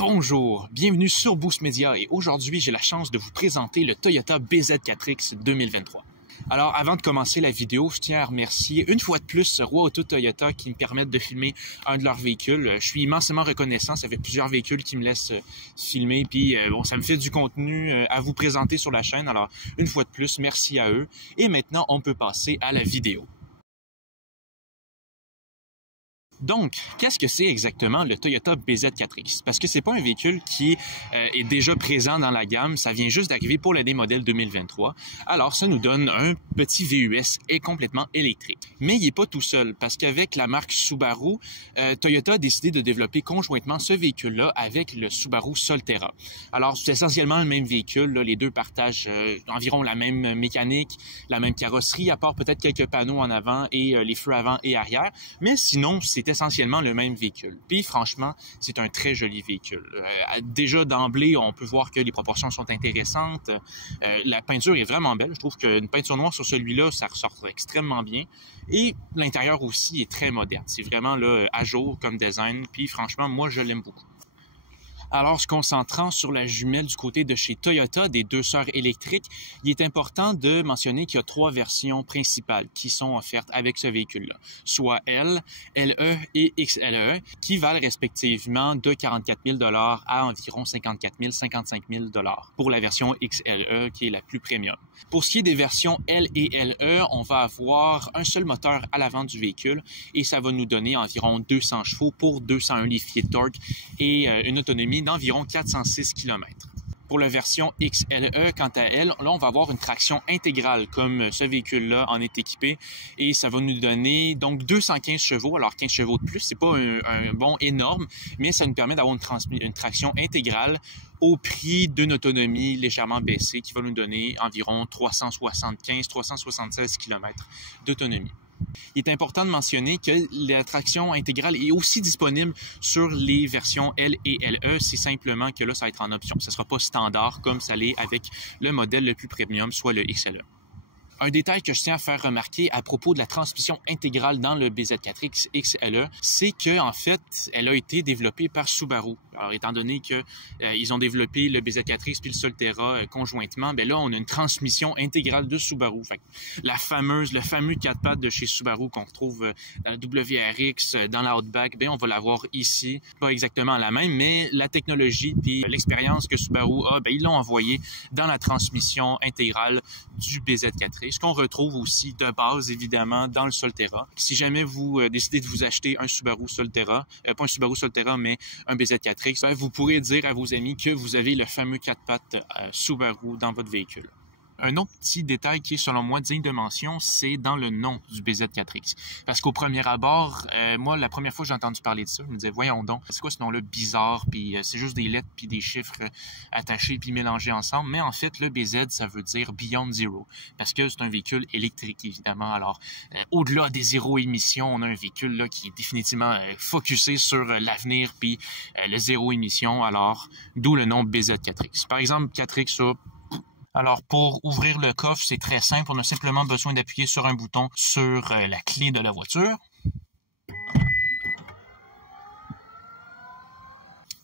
Bonjour, bienvenue sur Boost Media et aujourd'hui j'ai la chance de vous présenter le Toyota BZ4X 2023. Alors avant de commencer la vidéo, je tiens à remercier une fois de plus Roi Auto Toyota qui me permettent de filmer un de leurs véhicules. Je suis immensément reconnaissant, ça fait plusieurs véhicules qui me laissent filmer puis bon, ça me fait du contenu à vous présenter sur la chaîne. Alors une fois de plus, merci à eux et maintenant on peut passer à la vidéo. Donc, qu'est-ce que c'est exactement le Toyota BZ4X? Parce que c'est pas un véhicule qui est déjà présent dans la gamme, ça vient juste d'arriver pour l'année modèle 2023. Alors, ça nous donne un petit VUS et complètement électrique. Mais il n'est pas tout seul, parce qu'avec la marque Subaru, Toyota a décidé de développer conjointement ce véhicule-là avec le Subaru Solterra. Alors, c'est essentiellement le même véhicule, là, les deux partagent environ la même mécanique, la même carrosserie, à part peut-être quelques panneaux en avant et les feux avant et arrière. Mais sinon, c'est essentiellement le même véhicule. Puis franchement, c'est un très joli véhicule. Déjà d'emblée, on peut voir que les proportions sont intéressantes. La peinture est vraiment belle. Je trouve qu'une peinture noire sur celui-là, ça ressort extrêmement bien. Et l'intérieur aussi est très moderne. C'est vraiment là, à jour comme design. Puis franchement, moi, je l'aime beaucoup. Alors, se concentrant sur la jumelle du côté de chez Toyota, des deux sœurs électriques, il est important de mentionner qu'il y a trois versions principales qui sont offertes avec ce véhicule-là, soit L, LE et XLE, qui valent respectivement de 44 000 $ à environ 54 000, 55 000 $ pour la version XLE, qui est la plus premium. Pour ce qui est des versions L et LE, on va avoir un seul moteur à l'avant du véhicule et ça va nous donner environ 200 chevaux pour 201 livres-pieds de torque et une autonomie d'environ 406 km. Pour la version XLE, quant à elle, là, on va avoir une traction intégrale comme ce véhicule-là en est équipé et ça va nous donner donc 215 chevaux. Alors 15 chevaux de plus, c'est pas un bond énorme, mais ça nous permet d'avoir une traction intégrale au prix d'une autonomie légèrement baissée qui va nous donner environ 375-376 km d'autonomie. Il est important de mentionner que la traction intégrale est aussi disponible sur les versions L et LE. C'est simplement que là, ça va être en option. Ce ne sera pas standard comme ça l'est avec le modèle le plus premium, soit le XLE. Un détail que je tiens à faire remarquer à propos de la transmission intégrale dans le BZ4X XLE, c'est que en fait, elle a été développée par Subaru. Alors, étant donné que ils ont développé le BZ4X puis le Solterra conjointement, ben là, on a une transmission intégrale de Subaru. Fait que le fameux 4 pattes de chez Subaru qu'on retrouve dans le WRX, dans la Outback, ben on va l'avoir ici. Pas exactement la même, mais la technologie puis l'expérience que Subaru a, ben ils l'ont envoyé dans la transmission intégrale du BZ4X. Ce qu'on retrouve aussi de base, évidemment, dans le Solterra. Si jamais vous décidez de vous acheter un Subaru Solterra, pas un Subaru Solterra, mais un BZ4X, ben, vous pourrez dire à vos amis que vous avez le fameux 4 pattes Subaru dans votre véhicule. Un autre petit détail qui est, selon moi, digne de mention, c'est dans le nom du BZ4X. Parce qu'au premier abord, moi, la première fois que j'ai entendu parler de ça, je me disais, voyons donc, c'est quoi ce nom-là bizarre, puis c'est juste des lettres puis des chiffres attachés puis mélangés ensemble. Mais en fait, le BZ, ça veut dire Beyond Zero, parce que c'est un véhicule électrique, évidemment. Alors, au-delà des zéro émissions, on a un véhicule là qui est définitivement focusé sur l'avenir puis le zéro émission. Alors, d'où le nom BZ4X. Par exemple, 4X, ça... Alors, pour ouvrir le coffre, c'est très simple. On a simplement besoin d'appuyer sur un bouton sur la clé de la voiture.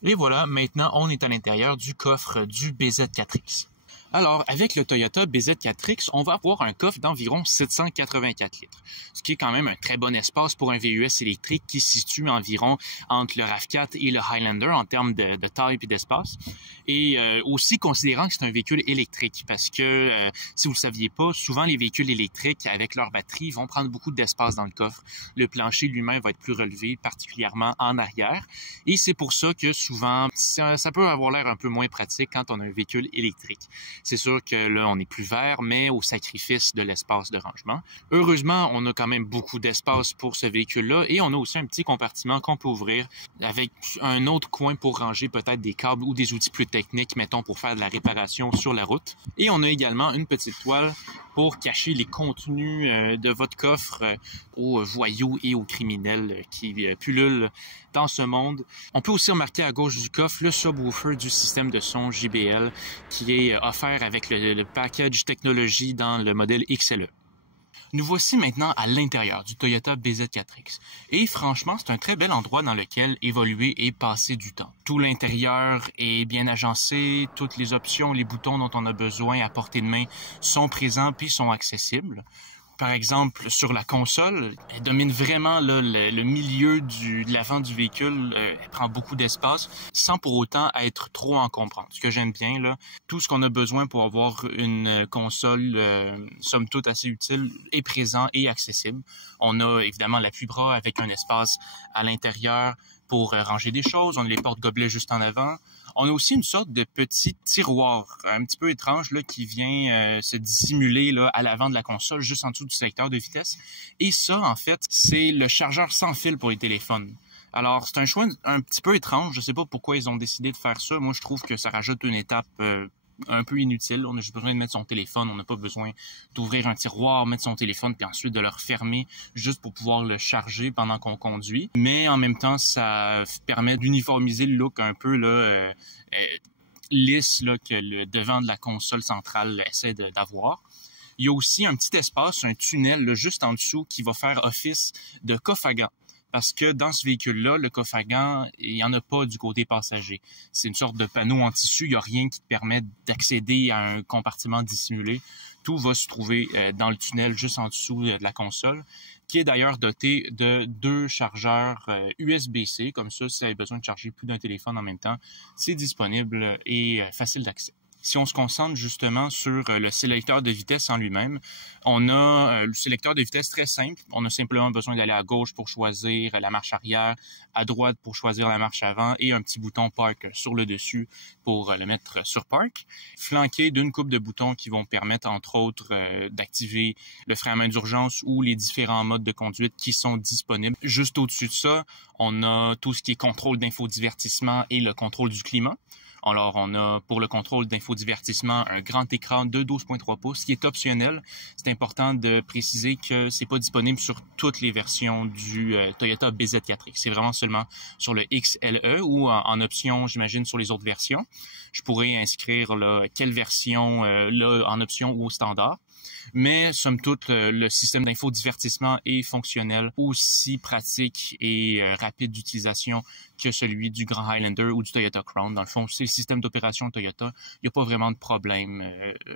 Et voilà, maintenant, on est à l'intérieur du coffre du BZ4X. Alors, avec le Toyota BZ4X, on va avoir un coffre d'environ 784 litres, ce qui est quand même un très bon espace pour un VUS électrique qui se situe environ entre le RAV4 et le Highlander en termes de taille et d'espace. Et aussi considérant que c'est un véhicule électrique, parce que si vous le saviez pas, souvent les véhicules électriques avec leur batterie vont prendre beaucoup d'espace dans le coffre. Le plancher lui-même va être plus relevé, particulièrement en arrière. Et c'est pour ça que souvent, ça peut avoir l'air un peu moins pratique quand on a un véhicule électrique. C'est sûr que là, on est plus vert, mais au sacrifice de l'espace de rangement. Heureusement, on a quand même beaucoup d'espace pour ce véhicule-là et on a aussi un petit compartiment qu'on peut ouvrir avec un autre coin pour ranger peut-être des câbles ou des outils plus techniques, mettons, pour faire de la réparation sur la route. Et on a également une petite toile pour cacher les contenus de votre coffre aux voyous et aux criminels qui pullulent dans ce monde. On peut aussi remarquer à gauche du coffre le subwoofer du système de son JBL qui est offert avec le package technologie dans le modèle XLE. Nous voici maintenant à l'intérieur du Toyota BZ4X. Et franchement, c'est un très bel endroit dans lequel évoluer et passer du temps. Tout l'intérieur est bien agencé, toutes les options, les boutons dont on a besoin à portée de main sont présents puis sont accessibles. Par exemple, sur la console, elle domine vraiment là, le milieu de l'avant du véhicule. Elle prend beaucoup d'espace sans pour autant être trop encombrante. Ce que j'aime bien, là, tout ce qu'on a besoin pour avoir une console, somme toute assez utile, est présent et accessible. On a évidemment l'appui-bras avec un espace à l'intérieur pour ranger des choses. On a les porte-gobelets juste en avant. On a aussi une sorte de petit tiroir un petit peu étrange là, qui vient se dissimuler là, à l'avant de la console, juste en dessous du sélecteur de vitesse. Et ça, en fait, c'est le chargeur sans fil pour les téléphones. Alors, c'est un choix un petit peu étrange. Je sais pas pourquoi ils ont décidé de faire ça. Moi, je trouve que ça rajoute une étape un peu inutile. On a juste besoin de mettre son téléphone. On n'a pas besoin d'ouvrir un tiroir, mettre son téléphone, puis ensuite de le refermer juste pour pouvoir le charger pendant qu'on conduit. Mais en même temps, ça permet d'uniformiser le look un peu là, lisse là, que le devant de la console centrale essaie d'avoir. Il y a aussi un petit espace, un tunnel là, juste en dessous qui va faire office de coffre à gants. Parce que dans ce véhicule-là, le coffre à gants, il n'y en a pas du côté passager. C'est une sorte de panneau en tissu. Il n'y a rien qui te permet d'accéder à un compartiment dissimulé. Tout va se trouver dans le tunnel juste en dessous de la console, qui est d'ailleurs doté de 2 chargeurs USB-C. Comme ça, si vous avez besoin de charger plus d'un téléphone en même temps, c'est disponible et facile d'accès. Si on se concentre justement sur le sélecteur de vitesse en lui-même, on a le sélecteur de vitesse très simple. On a simplement besoin d'aller à gauche pour choisir la marche arrière, à droite pour choisir la marche avant et un petit bouton Park sur le dessus pour le mettre sur Park, flanqué d'une couple de boutons qui vont permettre entre autres d'activer le frein à main d'urgence ou les différents modes de conduite qui sont disponibles. Juste au-dessus de ça, on a tout ce qui est contrôle d'infodivertissement et le contrôle du climat. Alors, on a pour le contrôle d'infodivertissement un grand écran de 12.3 pouces qui est optionnel. C'est important de préciser que c'est pas disponible sur toutes les versions du Toyota BZ4X. C'est vraiment seulement sur le XLE ou en option, j'imagine, sur les autres versions. Je pourrais inscrire là, quelle version là, en option ou au standard. Mais, somme toute, le système d'infodivertissement est fonctionnel, aussi pratique et rapide d'utilisation que celui du Grand Highlander ou du Toyota Crown. Dans le fond, c'est le système d'opération Toyota. Il n'y a pas vraiment de problème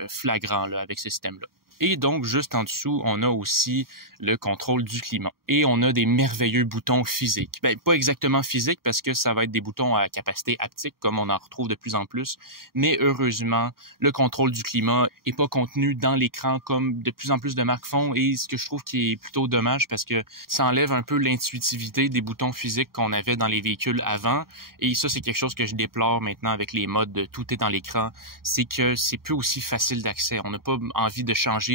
flagrant là, avec ce système-là. Et donc, juste en dessous, on a aussi le contrôle du climat. Et on a des merveilleux boutons physiques. Ben, pas exactement physiques parce que ça va être des boutons à capacité haptique, comme on en retrouve de plus en plus. Mais heureusement, le contrôle du climat est pas contenu dans l'écran comme de plus en plus de marques font. Et ce que je trouve qui est plutôt dommage parce que ça enlève un peu l'intuitivité des boutons physiques qu'on avait dans les véhicules avant. Et ça, c'est quelque chose que je déplore maintenant avec les modes de tout est dans l'écran. C'est que c'est plus aussi facile d'accès. On n'a pas envie de changer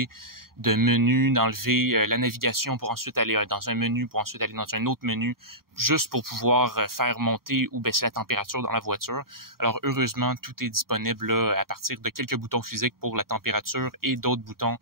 de menu, d'enlever la navigation pour ensuite aller dans un menu, pour ensuite aller dans un autre menu, juste pour pouvoir faire monter ou baisser la température dans la voiture. Alors heureusement, tout est disponible là, à partir de quelques boutons physiques pour la température et d'autres boutons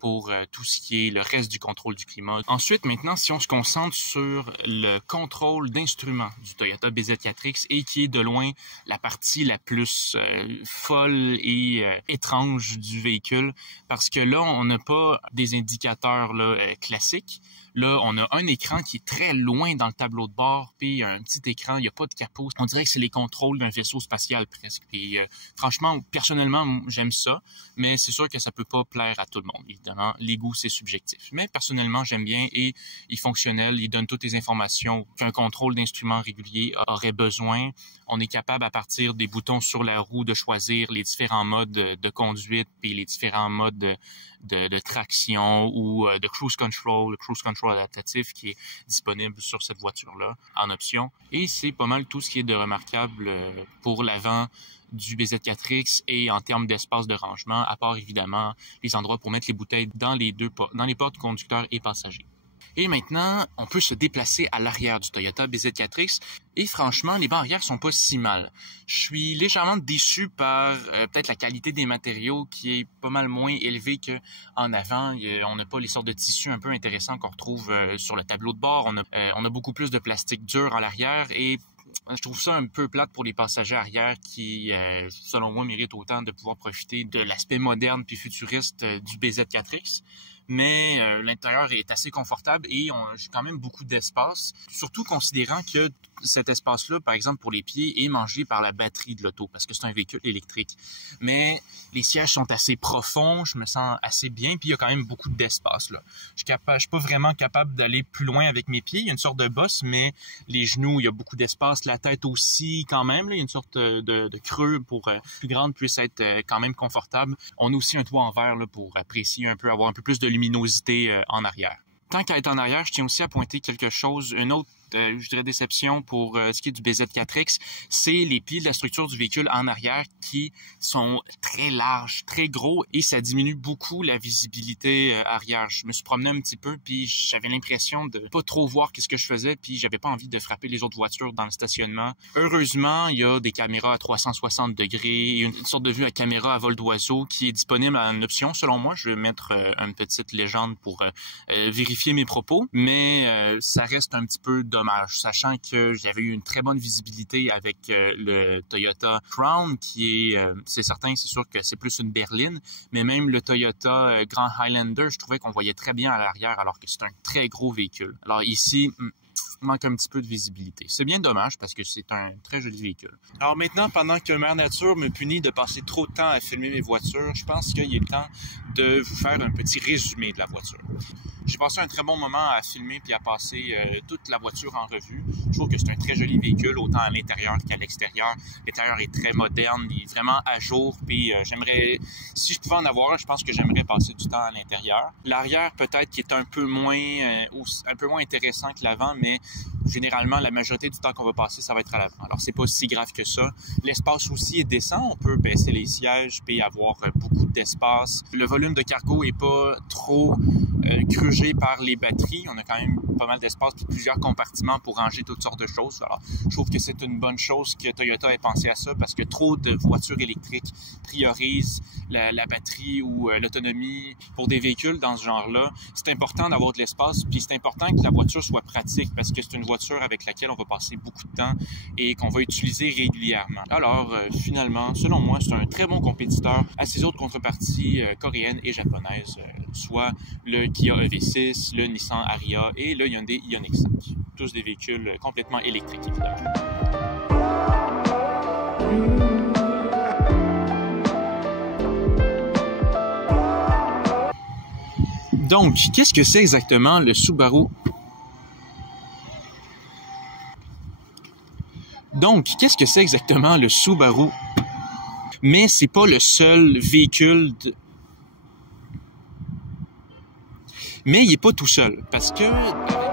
pour tout ce qui est le reste du contrôle du climat. Ensuite, maintenant, si on se concentre sur le contrôle d'instruments du Toyota BZ4X et qui est de loin la partie la plus folle et étrange du véhicule, parce que là, on n'a pas des indicateurs là, classiques. Là, on a un écran qui est très loin dans le tableau de bord, puis un petit écran, il n'y a pas de capot. On dirait que c'est les contrôles d'un vaisseau spatial presque. Puis franchement, personnellement, j'aime ça, mais c'est sûr que ça peut pas plaire à tout le monde. Évidemment, les goûts, c'est subjectif. Mais personnellement, j'aime bien et il est fonctionnel, il donne toutes les informations qu'un contrôle d'instrument régulier aurait besoin. On est capable, à partir des boutons sur la roue, de choisir les différents modes de conduite puis les différents modes de traction ou de cruise control, le cruise control adaptatif qui est disponible sur cette voiture-là en option. Et c'est pas mal tout ce qui est de remarquable pour l'avant du BZ4X et en termes d'espace de rangement, à part évidemment les endroits pour mettre les bouteilles dans les portes conducteurs et passagers. Et maintenant, on peut se déplacer à l'arrière du Toyota BZ4X et franchement, les bancs arrière sont pas si mal. Je suis légèrement déçu par peut-être la qualité des matériaux qui est pas mal moins élevée qu'en avant. On n'a pas les sortes de tissus un peu intéressants qu'on retrouve sur le tableau de bord. On a beaucoup plus de plastique dur à l'arrière et je trouve ça un peu plate pour les passagers arrière qui, selon moi, méritent autant de pouvoir profiter de l'aspect moderne puis futuriste du BZ4X. mais l'intérieur est assez confortable et j'ai quand même beaucoup d'espace, surtout considérant que cet espace-là, par exemple pour les pieds, est mangé par la batterie de l'auto parce que c'est un véhicule électrique. Mais les sièges sont assez profonds, je me sens assez bien, puis il y a quand même beaucoup d'espace là. Je suis pas vraiment capable d'aller plus loin avec mes pieds. Il y a une sorte de bosse, mais les genoux, il y a beaucoup d'espace, la tête aussi quand même. Là, il y a une sorte de creux pour plus grande puisse être quand même confortable. On a aussi un toit en verre là, pour apprécier un peu, avoir un peu plus de luminosité en arrière. Tant qu'à être en arrière, je tiens aussi à pointer quelque chose, une autre je dirais déception pour ce qui est du BZ4X, c'est les pieds de la structure du véhicule en arrière qui sont très larges, très gros et ça diminue beaucoup la visibilité arrière. Je me suis promené un petit peu puis j'avais l'impression de pas trop voir qu'est-ce que je faisais puis j'avais pas envie de frapper les autres voitures dans le stationnement. Heureusement, il y a des caméras à 360 degrés et une sorte de vue à caméra à vol d'oiseau qui est disponible en option. Selon moi, je vais mettre une petite légende pour vérifier mes propos, mais ça reste un petit peu dommage, sachant que j'avais eu une très bonne visibilité avec le Toyota Crown, qui est, c'est certain, c'est sûr que c'est plus une berline, mais même le Toyota Grand Highlander, je trouvais qu'on voyait très bien à l'arrière, alors que c'est un très gros véhicule. Alors ici, manque un petit peu de visibilité. C'est bien dommage parce que c'est un très joli véhicule. Alors maintenant, pendant que Mère Nature me punit de passer trop de temps à filmer mes voitures, je pense qu'il est temps de vous faire un petit résumé de la voiture. J'ai passé un très bon moment à filmer puis à passer toute la voiture en revue. Je trouve que c'est un très joli véhicule, autant à l'intérieur qu'à l'extérieur. L'intérieur est très moderne, il est vraiment à jour. Puis j'aimerais, si je pouvais en avoir, je pense que j'aimerais passer du temps à l'intérieur. L'arrière peut-être qui est un peu moins intéressant que l'avant, mais généralement, la majorité du temps qu'on va passer, ça va être à l'avant. Alors, c'est pas si grave que ça. L'espace aussi est décent. On peut baisser les sièges puis avoir beaucoup d'espace. Le volume de cargo est pas trop grugé par les batteries. On a quand même pas mal d'espace et plusieurs compartiments pour ranger toutes sortes de choses. Alors, je trouve que c'est une bonne chose que Toyota ait pensé à ça parce que trop de voitures électriques priorisent la batterie ou l'autonomie pour des véhicules dans ce genre-là. C'est important d'avoir de l'espace puis c'est important que la voiture soit pratique parce que c'est une voiture avec laquelle on va passer beaucoup de temps et qu'on va utiliser régulièrement. Alors, finalement, selon moi, c'est un très bon compétiteur à ses autres contreparties coréennes et japonaises, soit le Kia EV6, le Nissan Ariya et le Hyundai Ioniq 5. Tous des véhicules complètement électriques, évidemment. Donc, qu'est-ce que c'est exactement le Subaru? Mais c'est pas le seul véhicule mais il est pas tout seul parce que